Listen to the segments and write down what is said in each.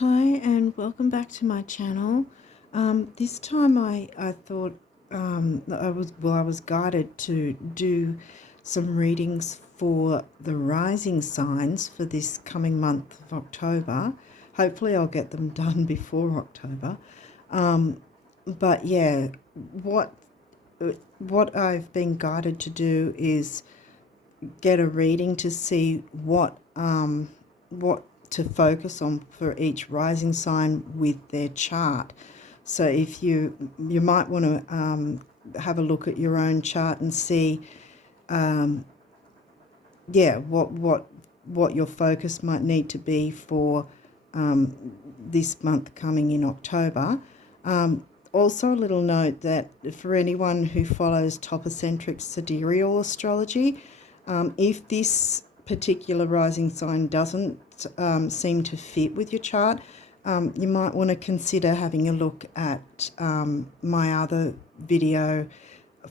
Hi and welcome back to my channel. This time I thought I was guided to do some readings for the rising signs for this coming month of October. Hopefully I'll get them done before October. But yeah, what I've been guided to do is get a reading to see what to focus on for each rising sign with their chart. So if you might want to have a look at your own chart and see what your focus might need to be for this month coming in October. Also, a little note that for anyone who follows topocentric sidereal astrology, if this particular rising sign doesn't seem to fit with your chart, you might want to consider having a look at my other video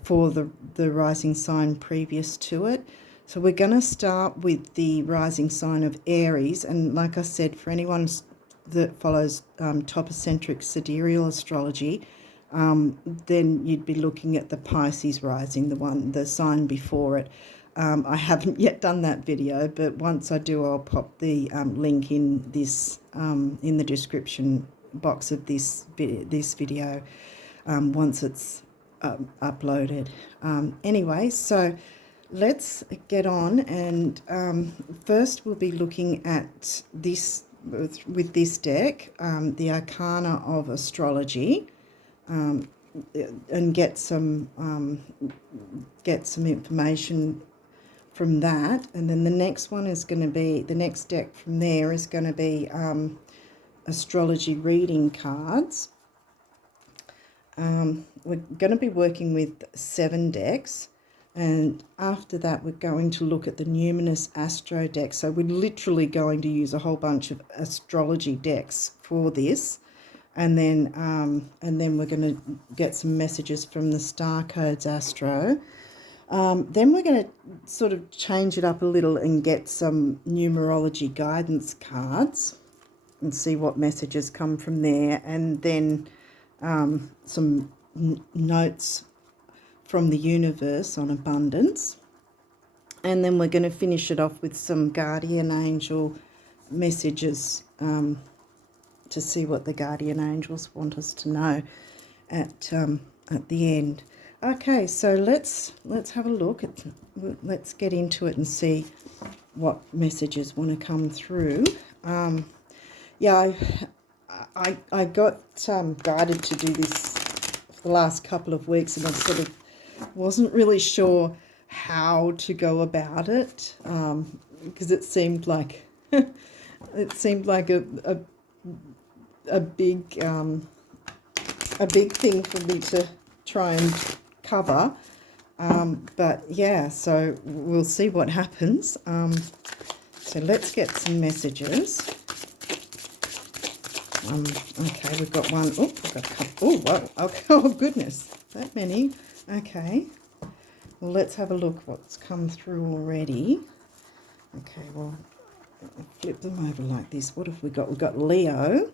for the rising sign previous to it. So we're going to start with the rising sign of Aries, and like I said, for anyone that follows topocentric sidereal astrology, then you'd be looking at the Pisces rising, the sign before it. I haven't yet done that video, but once I do, I'll pop the link in this in the description box of this video once it's uploaded. Anyway, so let's get on, and first we'll be looking at this with this deck, the Arcana of Astrology, and get some information from that. And then the next one is going to be, the next deck from there is going to be astrology reading cards. We're going to be working with 7 decks, and after that we're going to look at the numinous astro deck. So we're literally going to use a whole bunch of astrology decks for this, and then we're going to get some messages from the star codes astro. Then we're going to sort of change it up a little and get some numerology guidance cards and see what messages come from there, and then some notes from the universe on abundance. And then we're going to finish it off with some guardian angel messages to see what the guardian angels want us to know at the end. Okay, so let's have a look at, let's get into it and see what messages want to come through. Yeah, I got guided to do this for the last couple of weeks, and I sort of wasn't really sure how to go about it, because it seemed like a big thing for me to try and cover, but yeah, so we'll see what happens. So let's get some messages. Okay, we've got one. Oh, we've got a couple. Oh, wow. Okay. Oh, goodness, that many. Okay, well, let's have a look what's come through already. Okay, well, I'll flip them over like this. What have we got? We've got Leo.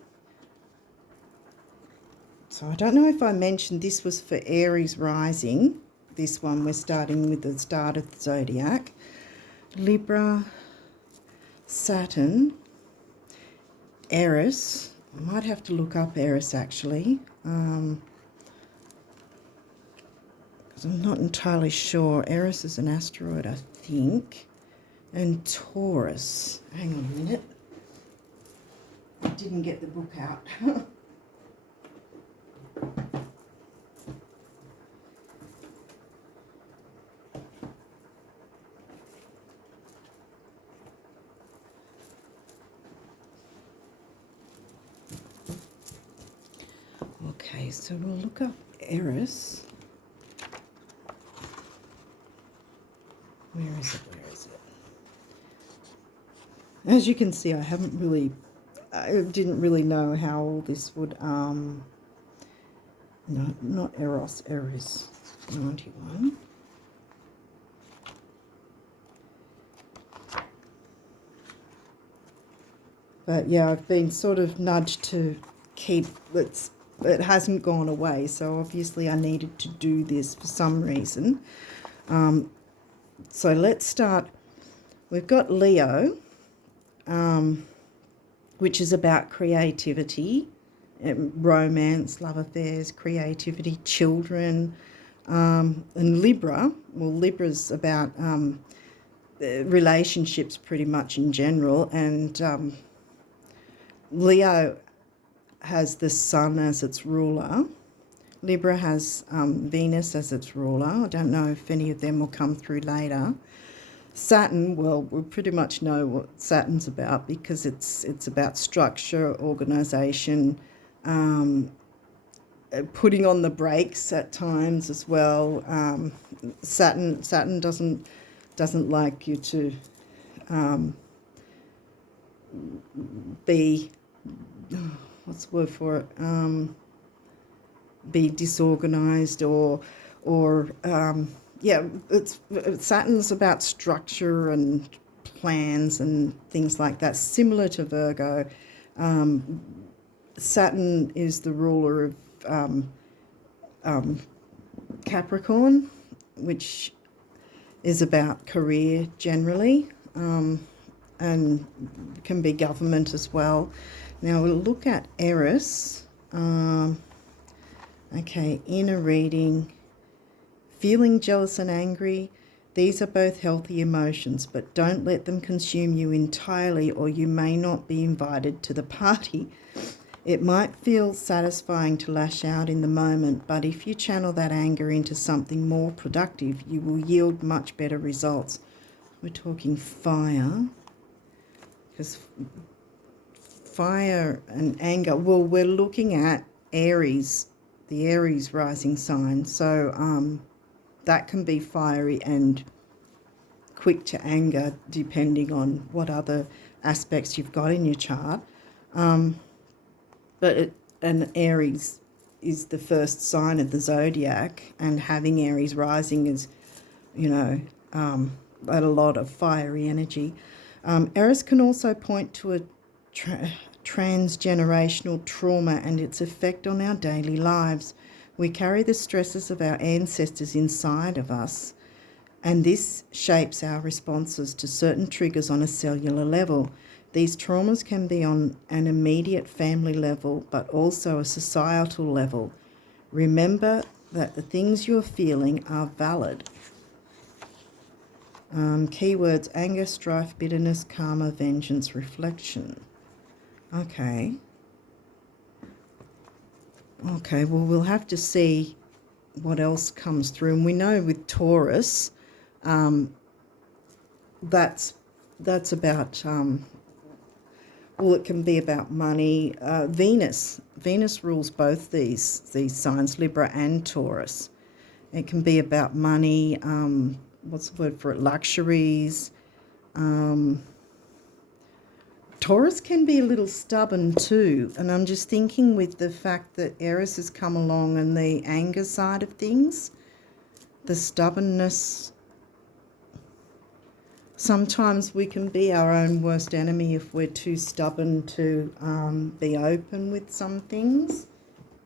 So I don't know if I mentioned this was for Aries rising. This one, we're starting with the start of the zodiac. Libra, Saturn, Aries. I might have to look up Aries actually, because I'm not entirely sure. Aries is an asteroid, I think. And Taurus. Hang on a minute. I didn't get the book out. Okay, so we'll look up Aries. Where is it? Where is it? As you can see, I didn't really know how all this would, no, not Eros, Aries, 91. But yeah, I've been sort of nudged to keep it hasn't gone away, so obviously I needed to do this for some reason. So let's start. We've got Leo, which is about creativity, romance, love affairs, creativity, children, and Libra. Well, Libra's about relationships pretty much in general, and Leo has the sun as its ruler. Libra has Venus as its ruler. I don't know if any of them will come through later. Saturn, well, we pretty much know what Saturn's about because it's about structure, organisation, putting on the brakes at times as well. Saturn doesn't like you to be, what's the word for it? Be disorganised or yeah, Saturn's about structure and plans and things like that, similar to Virgo. Saturn is the ruler of Capricorn, which is about career generally, and can be government as well. Now we'll look at Aries. Okay, inner reading. Feeling jealous and angry, these are both healthy emotions, but don't let them consume you entirely or you may not be invited to the party. It might feel satisfying to lash out in the moment, but if you channel that anger into something more productive, you will yield much better results. We're talking fire, because fire and anger, well, we're looking at Aries, the Aries rising sign, so that can be fiery and quick to anger depending on what other aspects you've got in your chart. And Aries is the first sign of the zodiac, and having Aries rising is, a lot of fiery energy. Aries can also point to a transgenerational trauma and its effect on our daily lives. We carry the stresses of our ancestors inside of us, and this shapes our responses to certain triggers on a cellular level. These traumas can be on an immediate family level, but also a societal level. Remember that the things you're feeling are valid. Keywords: anger, strife, bitterness, karma, vengeance, reflection. Okay, well, we'll have to see what else comes through. And we know with Taurus, that's about, well, it can be about money. Venus rules both these signs, Libra and Taurus. It can be about money, what's the word for it, luxuries. Taurus can be a little stubborn too, and I'm just thinking with the fact that Aries has come along and the anger side of things, the stubbornness, sometimes we can be our own worst enemy if we're too stubborn to be open with some things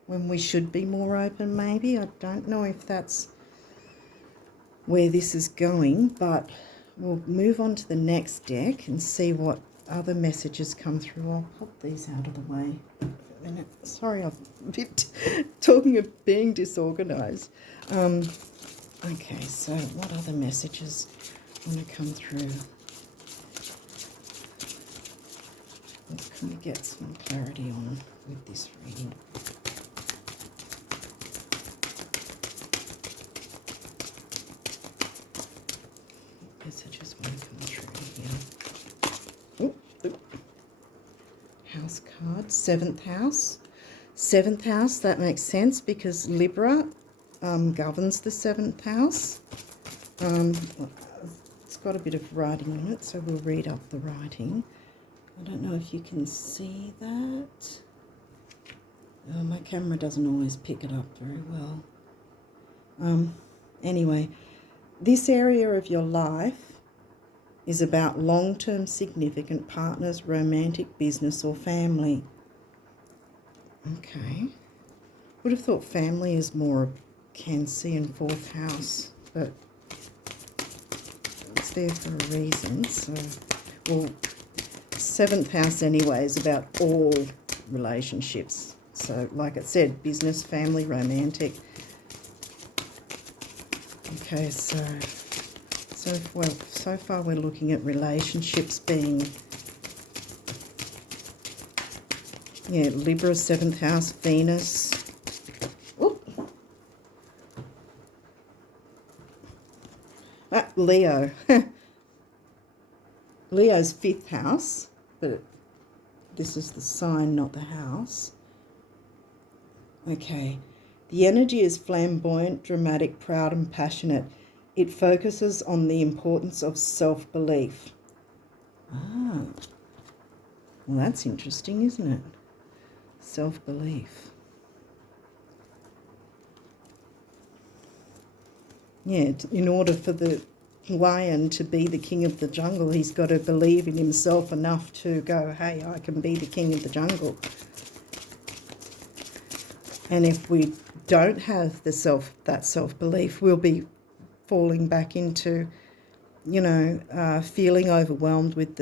when we should be more open maybe. I don't know if that's where this is going, but we'll move on to the next deck and see what other messages come through. I'll pop these out of the way for a minute. Sorry, I'm a bit talking of being disorganised. Okay, so what other messages want to come through? What can we get some clarity on with this reading? What messages want to come through here? House card, 7th house. 7th house, that makes sense because Libra governs the 7th house. It's got a bit of writing on it, so we'll read up the writing. I don't know if you can see that. My camera doesn't always pick it up very well. Anyway, this area of your life is about long-term significant partners, romantic, business or family. Okay. Would have thought family is more a Cancerian 4th house, but it's there for a reason. So, well, 7th house anyway is about all relationships. So, like it said, business, family, romantic. Okay, so far we're looking at relationships being, yeah, Libra, 7th house, Venus. Leo. Leo's 5th house, but this is the sign, not the house. Okay. The energy is flamboyant, dramatic, proud and passionate. It focuses on the importance of self-belief. Ah. Well, that's interesting, isn't it? Self-belief. Yeah, in order for the lion to be the king of the jungle, he's got to believe in himself enough to go, hey, I can be the king of the jungle. And if we don't have that self-belief, we'll be falling back into, feeling overwhelmed with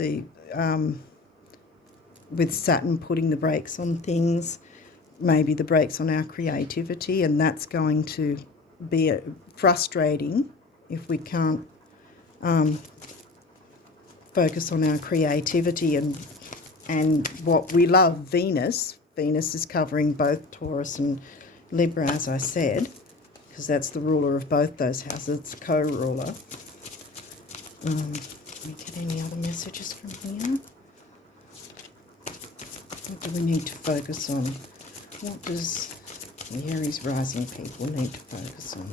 with Saturn putting the brakes on things, maybe the brakes on our creativity, and that's going to be frustrating if we can't focus on our creativity and what we love. Venus is covering both Taurus and Libra, as I said, because that's the ruler of both those houses. It's co-ruler. Let me get any other messages from here. What do we need to focus on? What does the Aries rising people need to focus on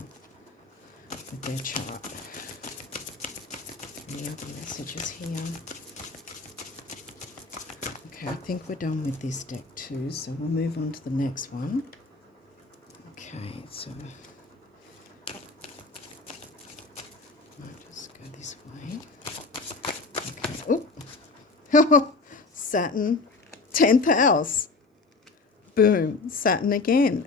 with their chart? Any other messages here? Okay, I think we're done with this deck too, so we'll move on to the next one. Okay, so I'll just go this way. Okay. Oh, Saturn, 10th house. Boom, Saturn again.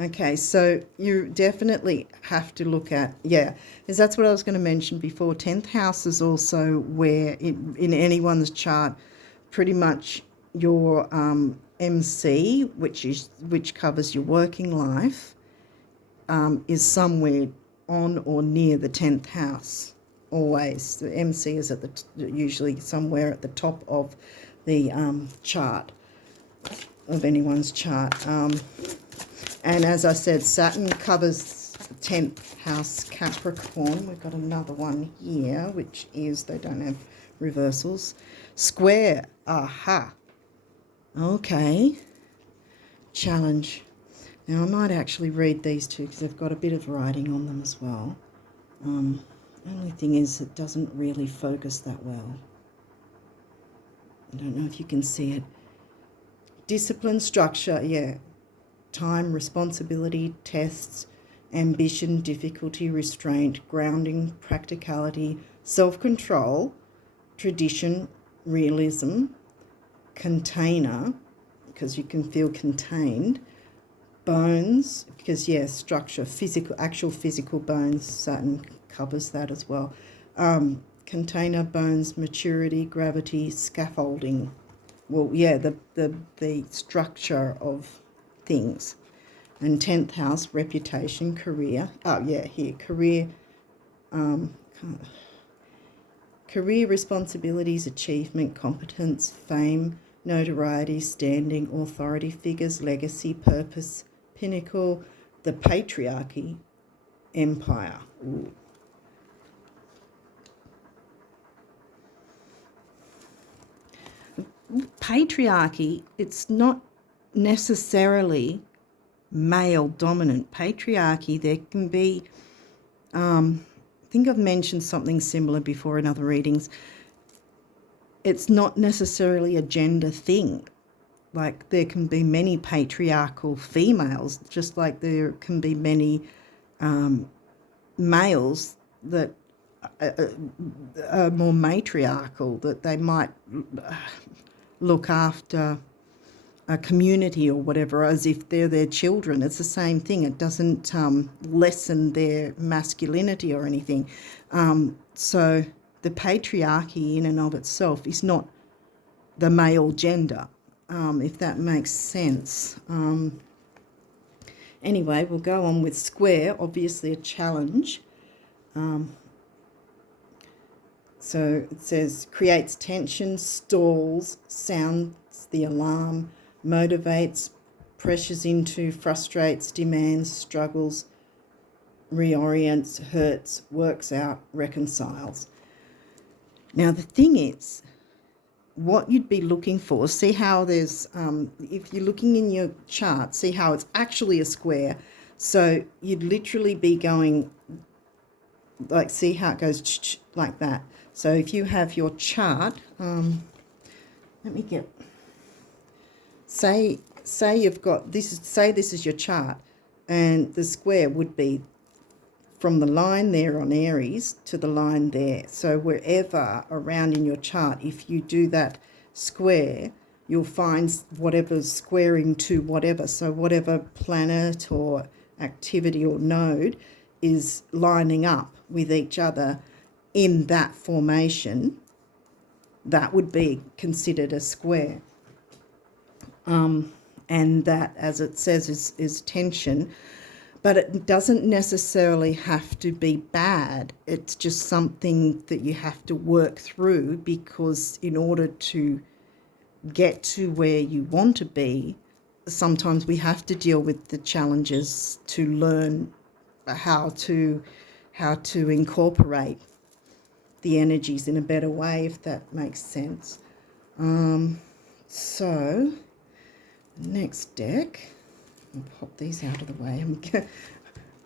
Okay, so you definitely have to look at, because that's what I was going to mention before. 10th house is also where, in anyone's chart, pretty much your MC, which covers your working life, is somewhere on or near the 10th house. Always, the MC is usually somewhere at the top of the chart, of anyone's chart. And as I said, Saturn covers 10th house Capricorn. We've got another one here, which is, they don't have reversals. Square. Aha. Okay. Challenge. Now, I might actually read these two because they've got a bit of writing on them as well. Only thing is, it doesn't really focus that well. I don't know if you can see it. Discipline, structure, yeah. Time, responsibility, tests, ambition, difficulty, restraint, grounding, practicality, self-control, tradition, realism, container, because you can feel contained, bones, because, structure, actual physical bones, Saturn covers that as well. Container, bones, maturity, gravity, scaffolding. Well, the structure of things. And 10th house, reputation, career. Career. Career, responsibilities, achievement, competence, fame, notoriety, standing, authority figures, legacy, purpose, pinnacle, the patriarchy, empire. Ooh. Patriarchy, it's not necessarily male dominant. Patriarchy, there can be, I think I've mentioned something similar before in other readings. It's not necessarily a gender thing. Like, there can be many patriarchal females, just like there can be many males that more matriarchal, that they might look after a community or whatever as if they're their children. It's the same thing. It doesn't lessen their masculinity or anything. So the patriarchy in and of itself is not the male gender, if that makes sense. Anyway, we'll go on with square, obviously a challenge. So it says creates tension, stalls, sounds the alarm, motivates, pressures into, frustrates, demands, struggles, reorients, hurts, works out, reconciles. Now the thing is, what you'd be looking for, see how there's, if you're looking in your chart, see how it's actually a square. So you'd literally be going, like, see how it goes like that. So if you have your chart, let me get, say you've got this, say this is your chart, and the square would be from the line there on Aries to the line there. So wherever around in your chart, if you do that square, you'll find whatever's squaring to whatever. So whatever planet or activity or node is lining up with each other in that formation, that would be considered a square. And that, as it says, is tension. But it doesn't necessarily have to be bad. It's just something that you have to work through, because in order to get to where you want to be, sometimes we have to deal with the challenges to learn how to incorporate the energies in a better way, if that makes sense. So next deck, I'll pop these out of the way. I'm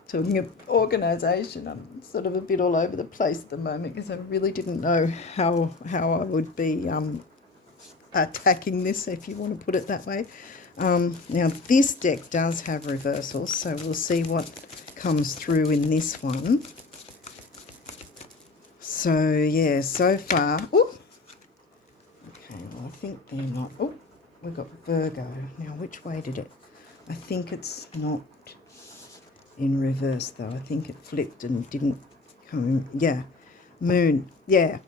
talking of organisation. I'm sort of a bit all over the place at the moment because I really didn't know how I would be attacking this, if you want to put it that way. Now this deck does have reversals, so we'll see what comes through in this one. So yeah, so far, ooh, okay, well I think they're not, oh, we've got Virgo. Now which way did it, I think it's not in reverse though. I think it flipped and didn't come in. Yeah, Moon, yeah.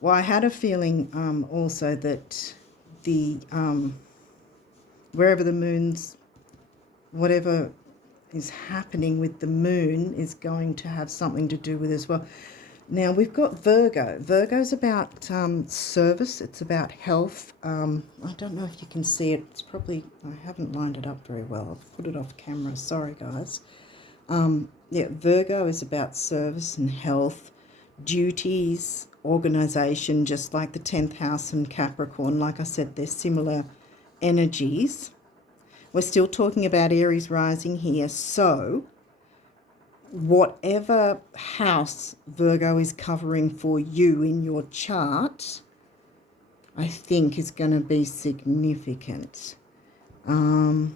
Well, I had a feeling also that the, wherever the moon's, whatever is happening with the moon is going to have something to do with it as well. Now we've got Virgo. Virgo's about service. It's about health. I don't know if you can see it. It's probably, I haven't lined it up very well. I've put it off camera. Sorry, guys. Yeah, Virgo is about service and health, duties, organisation, just like the 10th house and Capricorn. Like I said, they're similar energies. We're still talking about Aries rising here. So whatever house Virgo is covering for you in your chart, I think is going to be significant. Because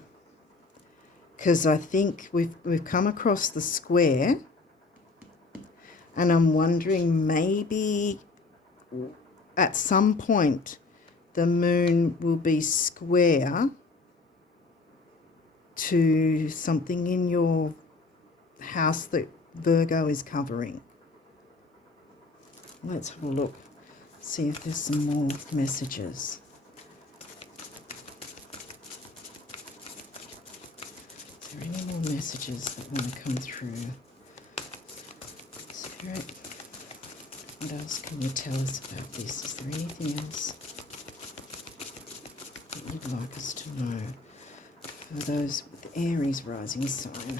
I think we've come across the square, and I'm wondering maybe at some point the moon will be square to something in your house that Virgo is covering. Let's have a look, see if there's some more messages. Is there any more messages that want to come through? Spirit, what else can you tell us about this? Is there anything else that you'd like us to know for those with Aries rising sign?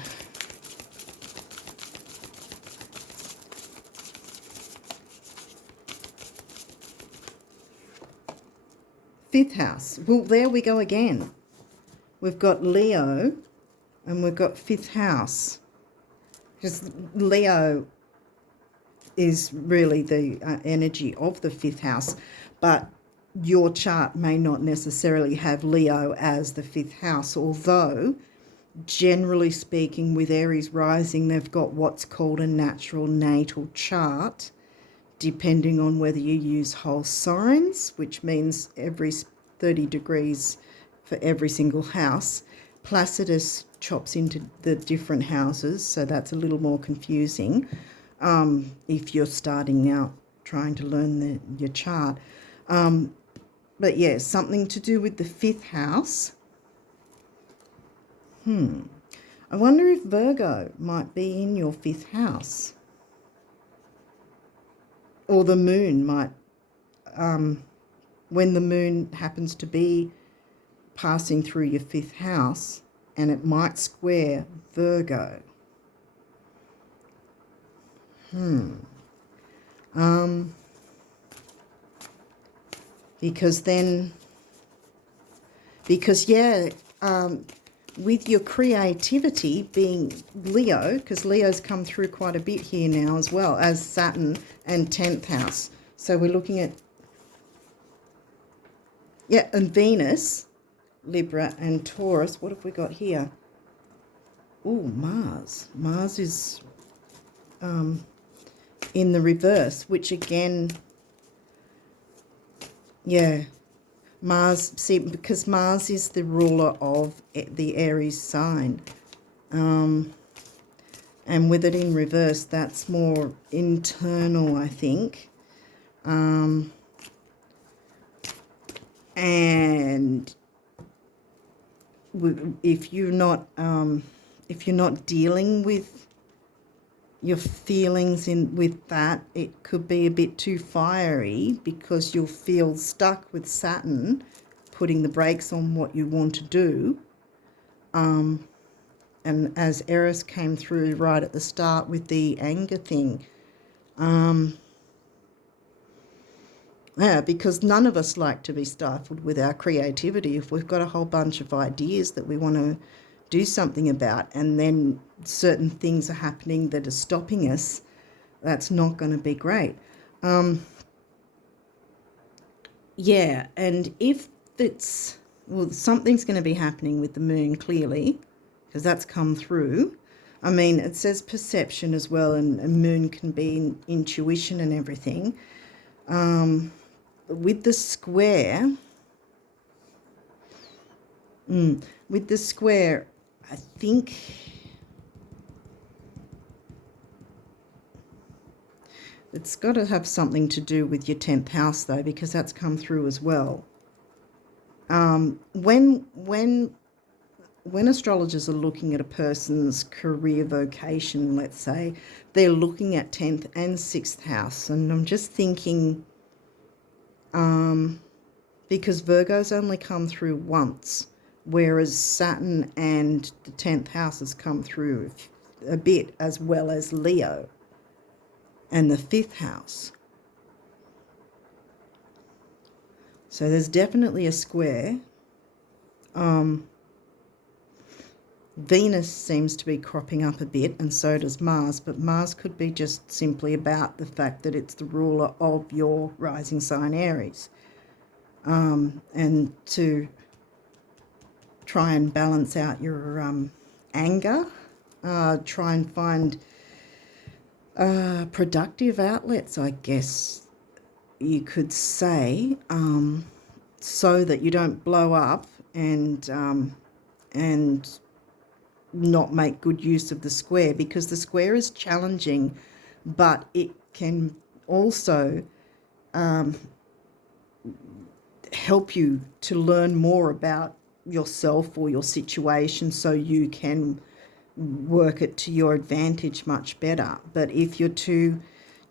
Fifth house. Well, there we go again. We've got Leo and we've got fifth house. Because Leo is really the energy of the fifth house, but your chart may not necessarily have Leo as the fifth house, although generally speaking with Aries rising, they've got what's called a natural natal chart, depending on whether you use whole signs, which means every 30 degrees for every single house. Placidus chops into the different houses, so that's a little more confusing if you're starting out trying to learn your chart. But yeah, something to do with the 5th house. I wonder if Virgo might be in your 5th house. Or the moon might, when the moon happens to be passing through your 5th house, and it might square Virgo. With your creativity being Leo, because Leo's come through quite a bit here now as well as Saturn and 10th house. So we're looking at, and Venus, Libra and Taurus. What have we got here? Oh, Mars. Mars is in the reverse, which again, Mars, because Mars is the ruler of the Aries sign. And with it in reverse, that's more internal, I think. And if you're not dealing with your feelings with that, it could be a bit too fiery, because you'll feel stuck with Saturn putting the brakes on what you want to do. And as Aries came through right at the start with the anger thing, because none of us like to be stifled with our creativity. If we've got a whole bunch of ideas that we want to do something about, and then certain things are happening that are stopping us, that's not going to be great. And if it's, something's going to be happening with the moon, clearly, because that's come through. I mean, it says perception as well, and moon can be intuition and everything. With the square, I think it's got to have something to do with your 10th house, though, because that's come through as well. When astrologers are looking at a person's career vocation, let's say, they're looking at 10th and 6th house. And I'm just thinking, because Virgo's only come through once, whereas Saturn and the 10th house has come through a bit, as well as Leo and the 5th house. So there's definitely a square. Venus seems to be cropping up a bit, and so does Mars, but Mars could be just simply about the fact that it's the ruler of your rising sign Aries. And to try and balance out your anger, try and find productive outlets, I guess you could say, so that you don't blow up and not make good use of the square, because the square is challenging, but it can also help you to learn more about yourself or your situation, so you can work it to your advantage much better. But if you're too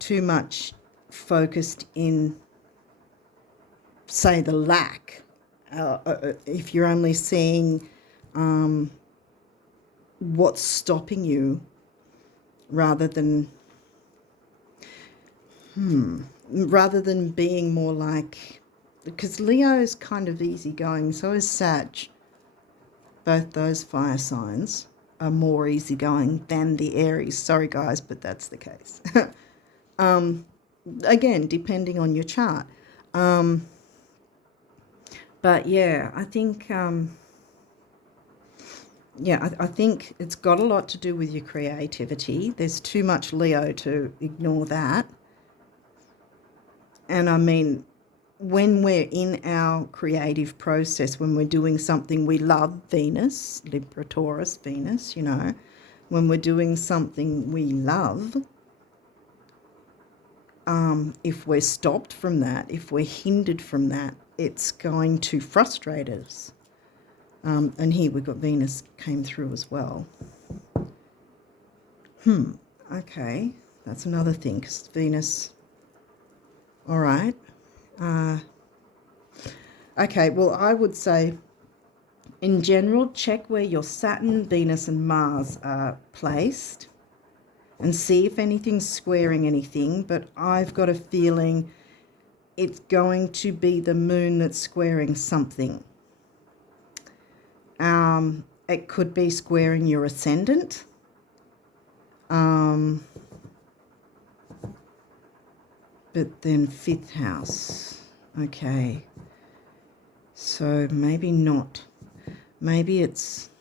much focused in, say, the lack, if you're only seeing what's stopping you rather than being more like, because Leo is kind of easygoing, so is Sag. Both those fire signs are more easygoing than the Aries. Sorry guys, but that's the case. Again, depending on your chart. But yeah, I think I think it's got a lot to do with your creativity. There's too much Leo to ignore that. And I mean, when we're in our creative process, when we're doing something we love, Venus, Libra, Taurus, Venus, you know, when we're doing something we love, if we're stopped from that, if we're hindered from that, it's going to frustrate us. And here we've got Venus came through as well. Okay, that's another thing, because Venus, all right. Okay, well, I would say, in general, check where your Saturn, Venus and Mars are placed and see if anything's squaring anything, but I've got a feeling it's going to be the moon that's squaring something. It could be squaring your ascendant. But then 5th house. Okay. So maybe not. Maybe it's...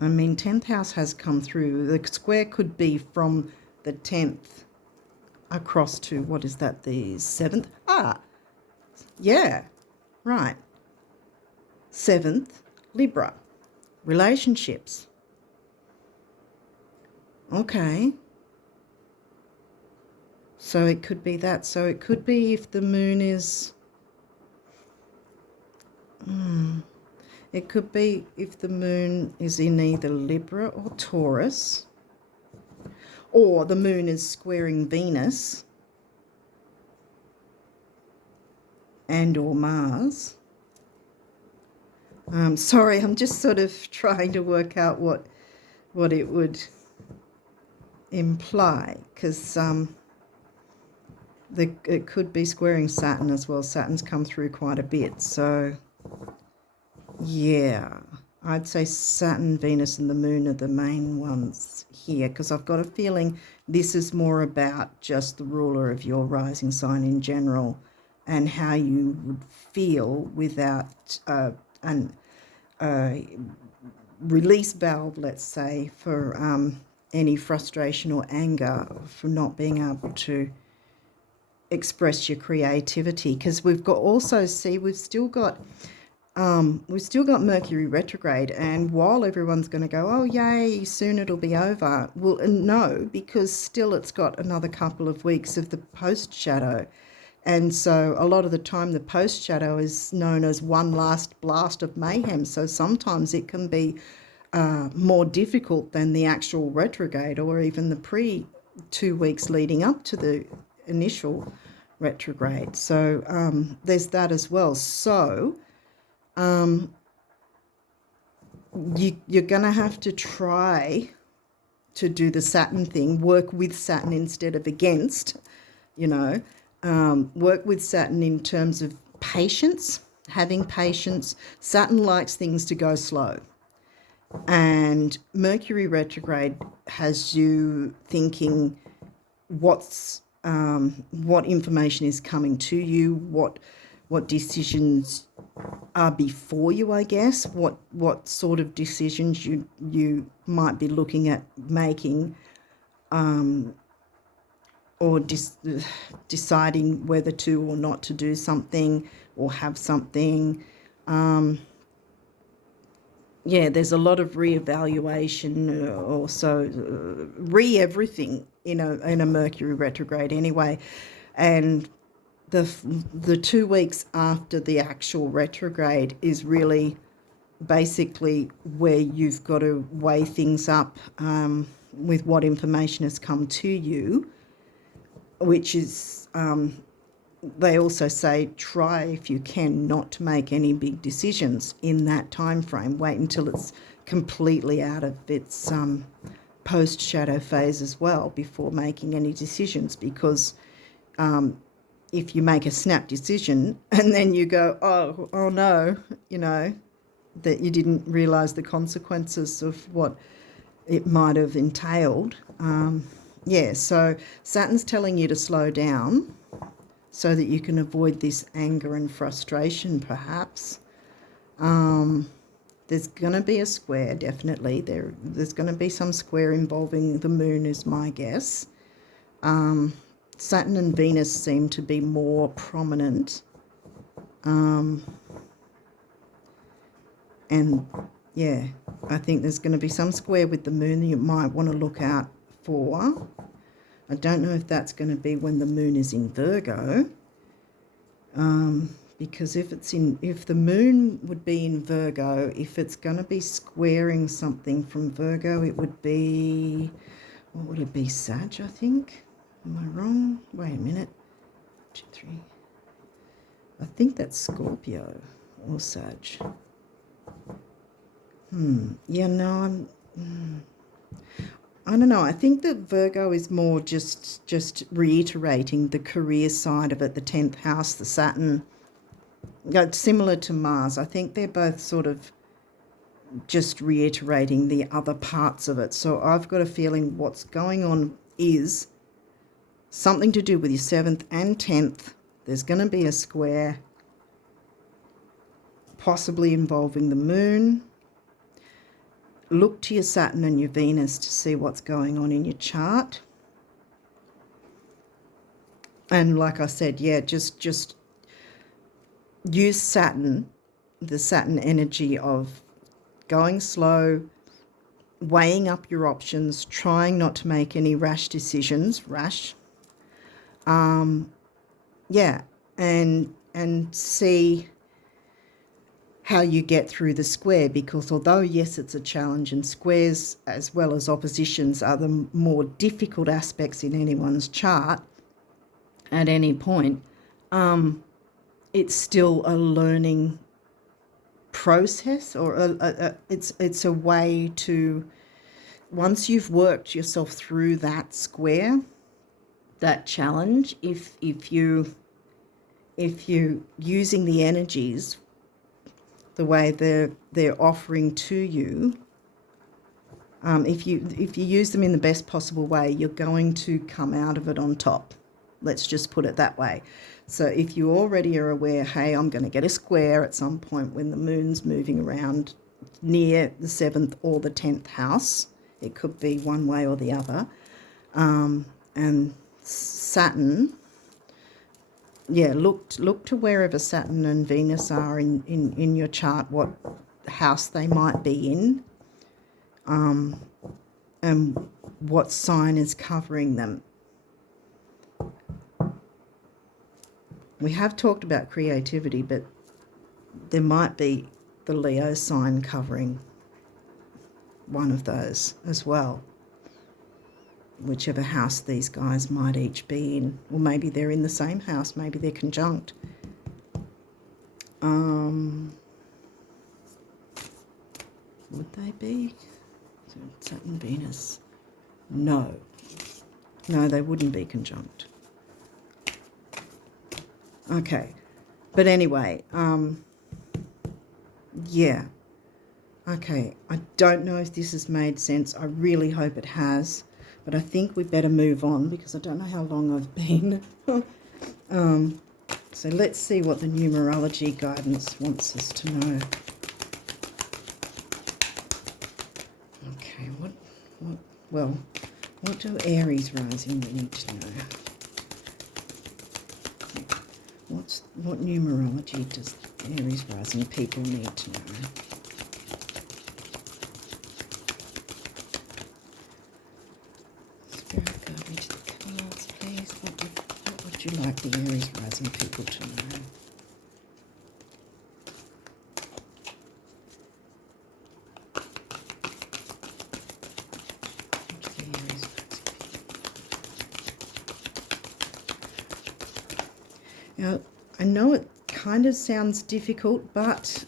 I mean, 10th house has come through. The square could be from the 10th across to, what is that, the 7th? Ah, yeah, right. 7th, Libra, relationships. Okay. So it could be that. So it could be if the moon is... It could be if the moon is in either Libra or Taurus, or the moon is squaring Venus and or Mars. Sorry, I'm just sort of trying to work out what it would imply, because it could be squaring Saturn as well. Saturn's come through quite a bit, so yeah, I'd say Saturn, Venus and the moon are the main ones here, because I've got a feeling this is more about just the ruler of your rising sign in general and how you would feel without an release valve, let's say, for any frustration or anger for not being able to express your creativity. Because we've got also, see, we've still got Mercury retrograde, and while everyone's going to go, oh yay, soon it'll be over, well, no, because still it's got another couple of weeks of the post shadow. And so a lot of the time the post shadow is known as one last blast of mayhem. So sometimes it can be more difficult than the actual retrograde, or even the 2 weeks leading up to the initial retrograde. So there's that as well. So you're going to have to try to do the Saturn thing, work with Saturn instead of against, you know, work with Saturn in terms of patience, having patience. Saturn likes things to go slow. And Mercury retrograde has you thinking what information is coming to you, what decisions are before you, I guess, what sort of decisions you might be looking at making, or deciding whether to or not to do something or have something. Yeah, there's a lot of reevaluation, also everything in a Mercury retrograde anyway. And the 2 weeks after the actual retrograde is really basically where you've got to weigh things up with what information has come to you, which is, they also say, try if you can not to make any big decisions in that time frame. Wait until it's completely out of its post-shadow phase as well before making any decisions, because if you make a snap decision and then you go, oh no, you know, that you didn't realise the consequences of what it might have entailed. Yeah, so Saturn's telling you to slow down so that you can avoid this anger and frustration, perhaps. There's going to be a square, definitely. There's going to be some square involving the moon, is my guess. Saturn and Venus seem to be more prominent. And yeah, I think there's going to be some square with the moon that you might want to look out for. I don't know if that's going to be when the moon is in Virgo, because if the moon would be in Virgo, if it's going to be squaring something from Virgo, it would be, what would it be, Sag, I think? Am I wrong? Wait a minute. 2, 3. I think that's Scorpio or Sag. Yeah, no, I don't know. I think that Virgo is more just reiterating the career side of it, the 10th house, the Saturn. It's similar to Mars. I think they're both sort of just reiterating the other parts of it. So I've got a feeling what's going on is something to do with your 7th and 10th. There's going to be a square, possibly involving the moon. Look to your Saturn and your Venus to see what's going on in your chart. And like I said, yeah, just use Saturn, the Saturn energy of going slow, weighing up your options, trying not to make any rash decisions, yeah, and see how you get through the square, because although, yes, it's a challenge, and squares as well as oppositions are the more difficult aspects in anyone's chart at any point, it's still a learning process, or it's a way to, once you've worked yourself through that square, that challenge, if you're using the energies the way they're offering to you, if you use them in the best possible way, you're going to come out of it on top. Let's just put it that way. So if you already are aware, hey, I'm going to get a square at some point when the moon's moving around near the 7th or the 10th house, it could be one way or the other, and Saturn, yeah, look to wherever Saturn and Venus are in your chart, what house they might be in, and what sign is covering them. We have talked about creativity, but there might be the Leo sign covering one of those as well, whichever house these guys might each be in. Or maybe they're in the same house, maybe they're conjunct. Would they be? Saturn, Venus? No, they wouldn't be conjunct. Okay, but anyway, yeah. Okay, I don't know if this has made sense. I really hope it has. But I think we better move on because I don't know how long I've been. So let's see what the numerology guidance wants us to know. Okay, what do Aries rising need to know? What numerology does Aries rising people need to know? Would you like the Aries rising people to know? Now, I know it kind of sounds difficult, but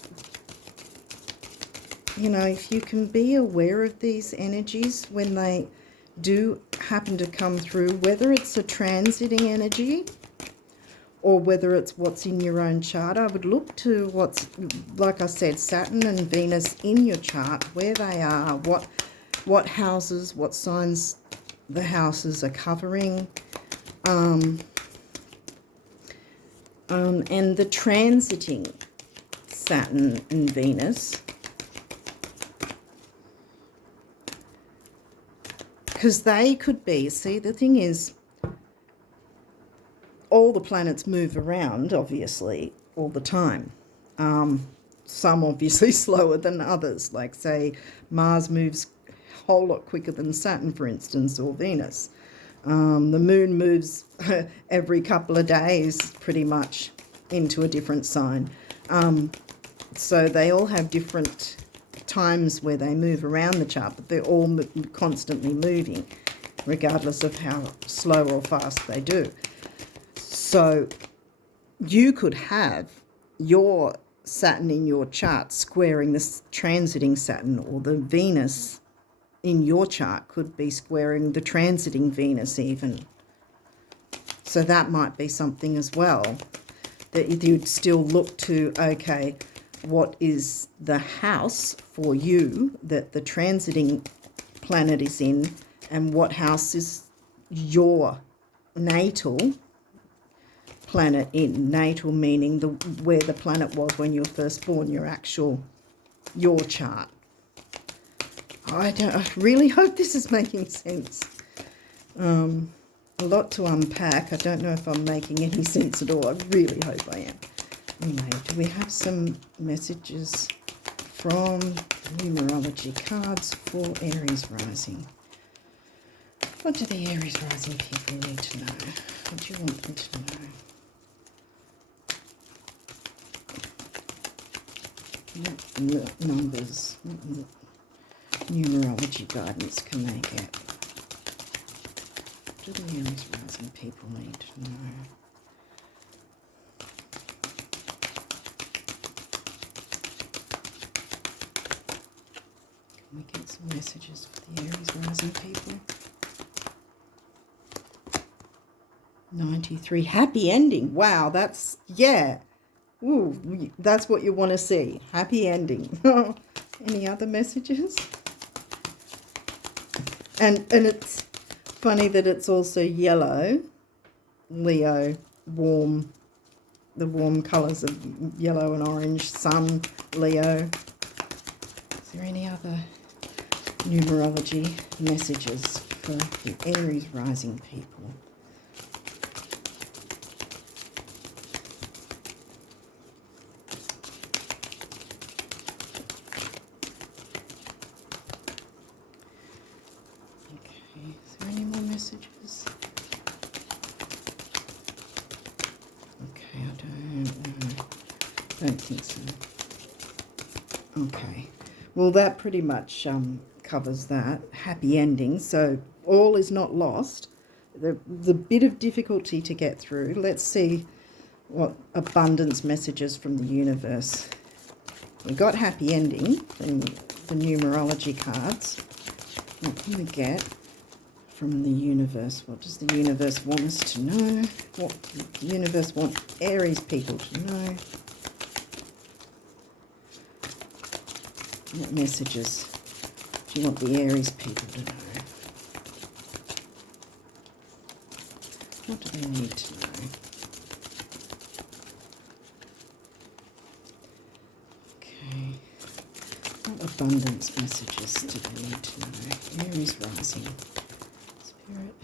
you know, if you can be aware of these energies when they do happen to come through, whether it's a transiting energy or whether it's what's in your own chart, I would look to what's, like I said, Saturn and Venus in your chart, where they are, what houses, what signs the houses are covering, and the transiting Saturn and Venus. Because they could be, see, the thing is, all the planets move around, obviously, all the time. Some obviously slower than others, like, say, Mars moves a whole lot quicker than Saturn, for instance, or Venus. The moon moves every couple of days, pretty much, into a different sign. So they all have different times where they move around the chart, but they're all constantly moving, regardless of how slow or fast they do. So you could have your Saturn in your chart squaring this transiting Saturn, or the Venus in your chart could be squaring the transiting Venus even. So that might be something as well, that you'd still look to, okay, what is the house for you that the transiting planet is in, and what house is your natal planet in? Natal meaning where the planet was when you were first born, your chart. I really hope this is making sense. A lot to unpack. I don't know if I'm making any sense at all. I really hope I am. Anyway, do we have some messages from numerology cards for Aries rising? What do the Aries rising people need to know? What do you want them to know? What numbers, numerology guidance can they get? What do the Aries rising people need to know? Can we get some messages for the Aries rising people? 93. Happy ending. Wow, that's, yeah. Ooh, that's what you want to see. Happy ending. Any other messages? And it's funny that it's also yellow. Leo, warm. The warm colours of yellow and orange. Sun, Leo. Is there any other numerology messages for the Aries rising people? Okay, is there any more messages? Okay, I don't know. Don't think so. Okay. Well, that pretty much covers that. Happy ending. So all is not lost. The bit of difficulty to get through. Let's see what abundance messages from the universe. We got happy ending from the numerology cards. What can we get from the universe? What does the universe want us to know? What does the universe want Aries people to know? What messages do you want the Aries people to know? What do they need to know? Okay. What abundance messages do they need to know? Aries rising. Spirit,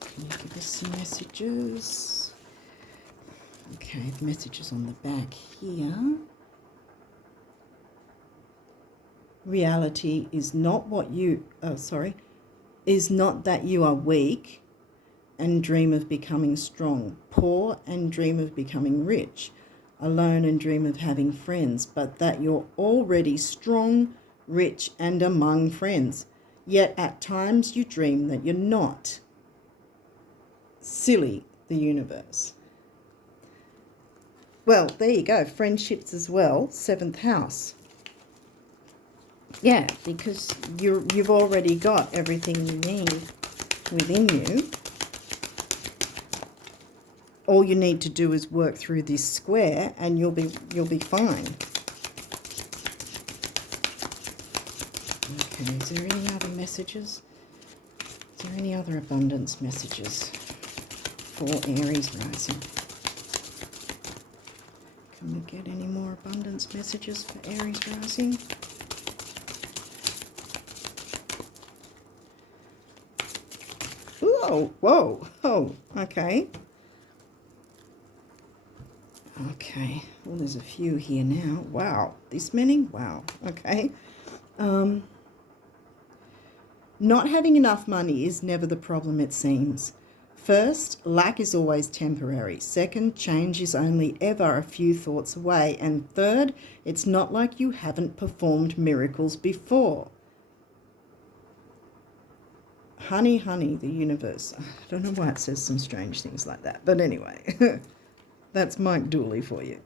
can you give us some messages? Okay, the messages on the back here. Reality is not what you, is not that you are weak and dream of becoming strong, poor and dream of becoming rich, alone and dream of having friends, but that you're already strong, rich and among friends. Yet at times you dream that you're not. Silly, the universe. Well, there you go. Friendships as well, 7th house. Yeah, because you've already got everything you need within you. All you need to do is work through this square, and you'll be fine. Okay, is there any other messages? Is there any other abundance messages for Aries rising? Can we get any more abundance messages for Aries rising? Whoa, whoa, oh, okay. Okay, well, there's a few here now. Wow, this many? Wow, okay. Not having enough money is never the problem, it seems. First, lack is always temporary. Second, change is only ever a few thoughts away. And third, it's not like you haven't performed miracles before. Honey, honey, the universe. I don't know why it says some strange things like that. But anyway, that's Mike Dooley for you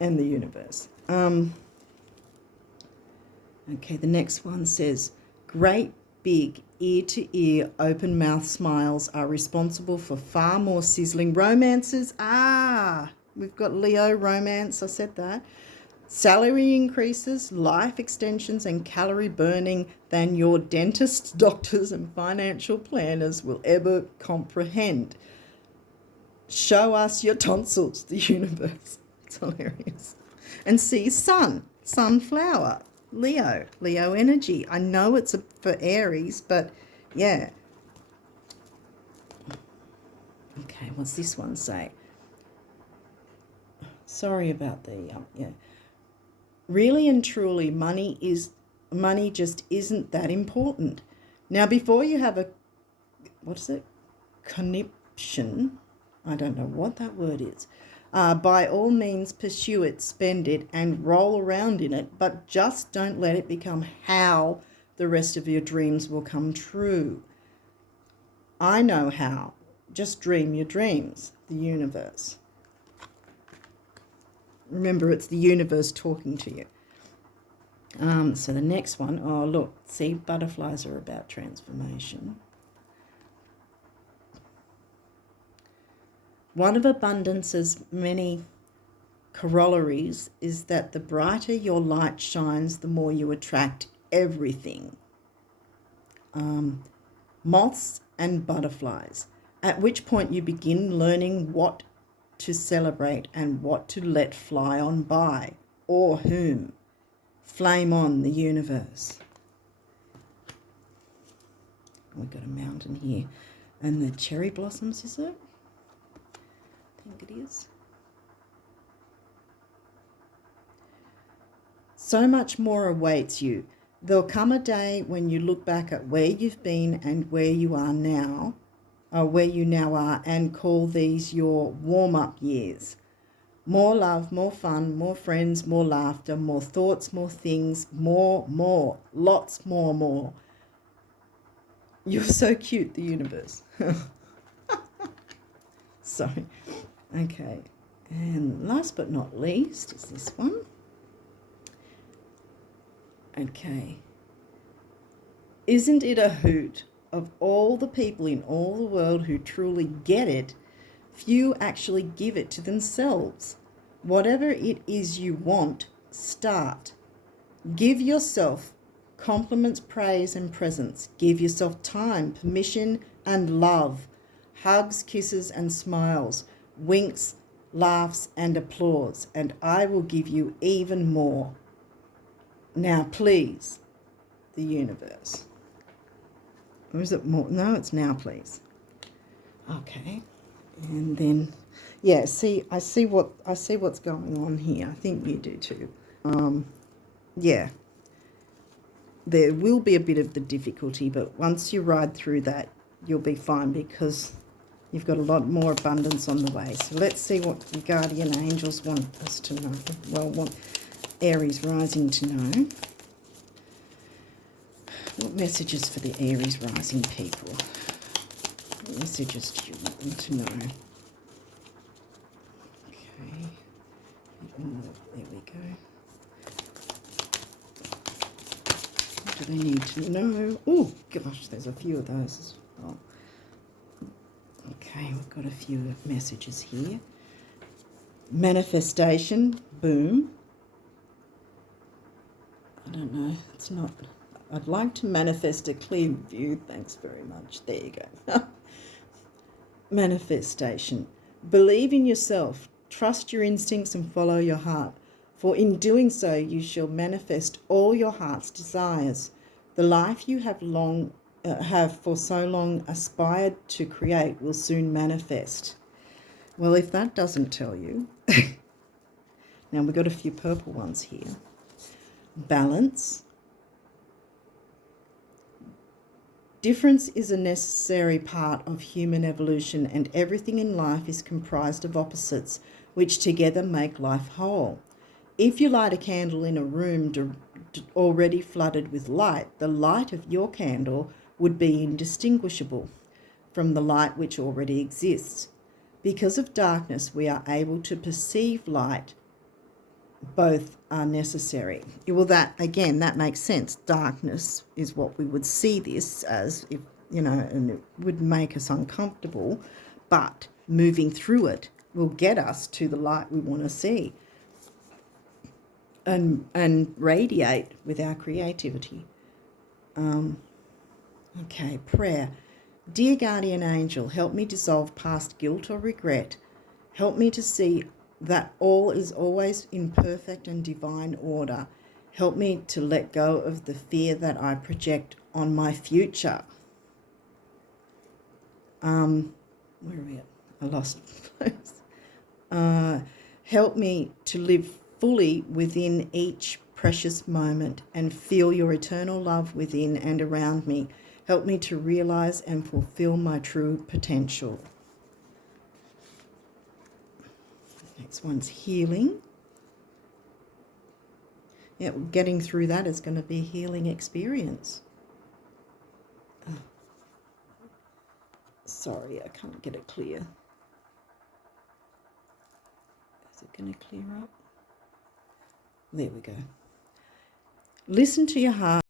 and the universe. Okay, the next one says, great big ear-to-ear open mouth smiles are responsible for far more sizzling romances. We've got Leo romance, I said that. Salary increases, life extensions and calorie burning than your dentists, doctors and financial planners will ever comprehend. Show us your tonsils, the universe. It's hilarious. And see sunflower, Leo energy. I know it's for Aries, but yeah. Okay, what's this one say? Sorry about the, yeah. Really and truly, money just isn't that important. Now, before you have conniption, I don't know what that word is. By all means, pursue it, spend it, and roll around in it, but just don't let it become how the rest of your dreams will come true. I know how. Just dream your dreams, the universe. Remember, it's the universe talking to you. So the next one, oh, look, see, butterflies are about transformation. One of abundance's many corollaries is that the brighter your light shines, the more you attract everything. Moths and butterflies, at which point you begin learning what to celebrate and what to let fly on by, or whom. Flame on, the universe. We've got a mountain here. And the cherry blossoms, is it? I think it is. So much more awaits you. There'll come a day when you look back at where you've been and where you are now, where you now are, and call these your warm-up years. More love, more fun, more friends, more laughter, more thoughts, more things, more, lots more. You're so cute, the universe. Sorry. Okay. And last but not least is this one. Okay. Isn't it a hoot? Of all the people in all the world who truly get it, few actually give it to themselves. Whatever it is you want, start. Give yourself compliments, praise, and presents. Give yourself time, permission, and love. Hugs, kisses, and smiles. Winks, laughs, and applause. And I will give you even more. Now, please, the universe. Or is it more? No, it's now, please. Okay. And then, yeah, I see what's going on here. I think you do too. Yeah. There will be a bit of the difficulty, but once you ride through that, you'll be fine because you've got a lot more abundance on the way. So let's see what the guardian angels want us to know. Well, want Aries rising to know. What messages for the Aries rising people? What messages do you want them to know? Okay. There we go. What do they need to know? Oh, gosh, there's a few of those as well. Okay, we've got a few messages here. Manifestation, boom. I don't know, it's not... I'd like to manifest a clear view. Thanks very much. There you go. Manifestation. Believe in yourself. Trust your instincts and follow your heart. For in doing so, you shall manifest all your heart's desires. The life you have for so long aspired to create will soon manifest. Well, if that doesn't tell you, Now we've got a few purple ones here. Balance. Difference is a necessary part of human evolution, and everything in life is comprised of opposites, which together make life whole. If you light a candle in a room already flooded with light, the light of your candle would be indistinguishable from the light which already exists. Because of darkness, we are able to perceive light. Both are necessary. Well, that makes sense. Darkness is what we would see this as, if and it would make us uncomfortable, but moving through it will get us to the light we want to see and radiate with our creativity. Okay, prayer. Dear guardian angel, help me dissolve past guilt or regret. Help me to see that all is always in perfect and divine order. Help me to let go of the fear that I project on my future. Where are we at? I lost place. Help me to live fully within each precious moment and feel your eternal love within and around me. Help me to realize and fulfill my true potential. Next one's healing. Yeah, getting through that is going to be a healing experience. Sorry, I can't get it clear. Is it going to clear up? There we go. Listen to your heart.